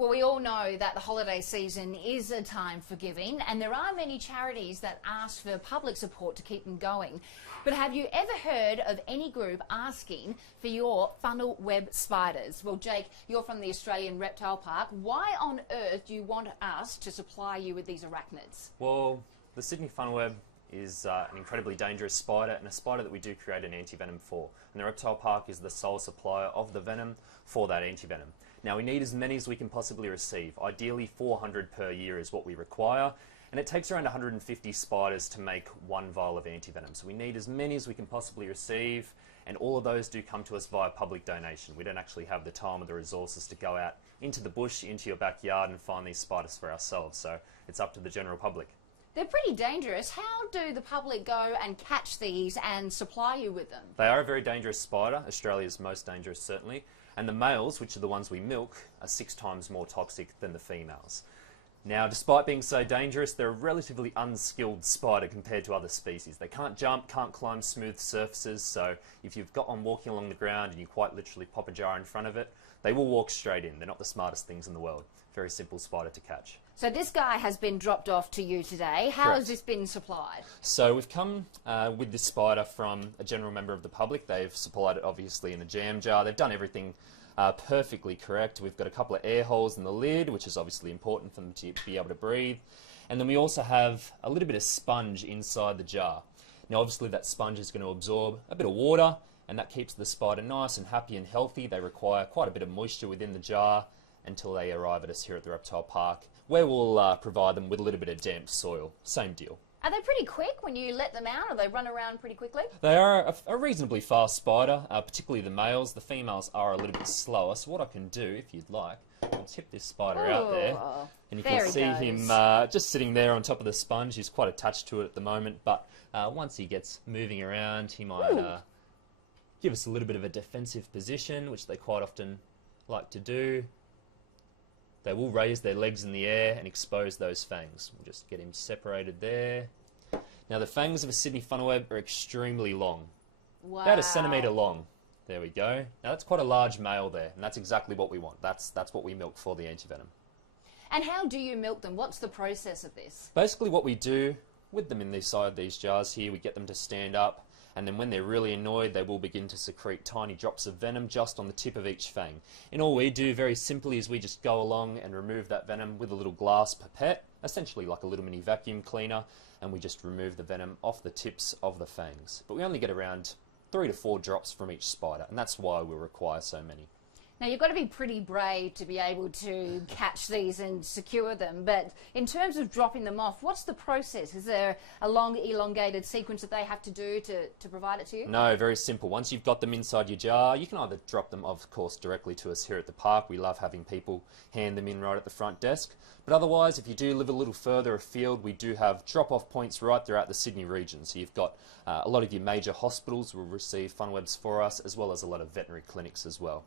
Well, we all know that the holiday season is a time for giving, and there are many charities that ask for public support to keep them going. But have you ever heard of any group asking for your funnel web spiders? Well, Jake, you're from the Australian Reptile Park. Why on earth do you want us to supply you with these arachnids? Well, the Sydney funnel web is an incredibly dangerous spider, and a spider that we do create an anti-venom for. And the Reptile Park is the sole supplier of the venom for that anti-venom. Now, we need as many as we can possibly receive. Ideally 400 per year is what we require, and it takes around 150 spiders to make one vial of anti-venom. So we need as many as we can possibly receive, and all of those do come to us via public donation. We don't actually have the time or the resources to go out into the bush, into your backyard and find these spiders for ourselves, so it's up to the general public. They're pretty dangerous. How do the public go and catch these and supply you with them? They are a very dangerous spider, Australia's most dangerous certainly, and the males, which are the ones we milk, are 6 times more toxic than the females. Now, despite being so dangerous, they're a relatively unskilled spider compared to other species. They can't jump, can't climb smooth surfaces, so if you've got one walking along the ground and you quite literally pop a jar in front of it, they will walk straight in. They're not the smartest things in the world. Very simple spider to catch. So this guy has been dropped off to you today. How has this been supplied? So we've come with this spider from a general member of the public. They've supplied it obviously in a jam jar. They've done everything perfectly correct. We've got a couple of air holes in the lid, which is obviously important for them to be able to breathe. And then we also have a little bit of sponge inside the jar. Now obviously that sponge is going to absorb a bit of water, and that keeps the spider nice and happy and healthy. They require quite a bit of moisture within the jar until they arrive at us here at the Reptile Park, where we'll provide them with a little bit of damp soil. Same deal. Are they pretty quick when you let them out, or they run around pretty quickly? They are a reasonably fast spider, particularly the males. The females are a little bit slower, so what I can do, if you'd like, I'll tip this spider out there, and you can see him just sitting there on top of the sponge. He's quite attached to it at the moment, but once he gets moving around, he might give us a little bit of a defensive position, which they quite often like to do. They will raise their legs in the air and expose those fangs. We'll just get him separated there. Now the fangs of a Sydney funnel web are extremely long. Wow. About 1 centimetre long. There we go. Now that's quite a large male there, and that's exactly what we want. That's what we milk for the anti-venom. And how do you milk them? What's the process of this? Basically what we do with them inside these jars here, we get them to stand up, and then when they're really annoyed, they will begin to secrete tiny drops of venom just on the tip of each fang. And all we do very simply is we just go along and remove that venom with a little glass pipette, essentially like a little mini vacuum cleaner, and we just remove the venom off the tips of the fangs. But we only get around 3 to 4 drops from each spider, and that's why we require so many. Now, you've got to be pretty brave to be able to catch these and secure them, but in terms of dropping them off, what's the process? Is there a long, elongated sequence that they have to do to provide it to you? No, very simple. Once you've got them inside your jar, you can either drop them, of course, directly to us here at the park. We love having people hand them in right at the front desk. But otherwise, if you do live a little further afield, we do have drop-off points right throughout the Sydney region. So you've got a lot of your major hospitals will receive funnel webs for us, as well as a lot of veterinary clinics as well.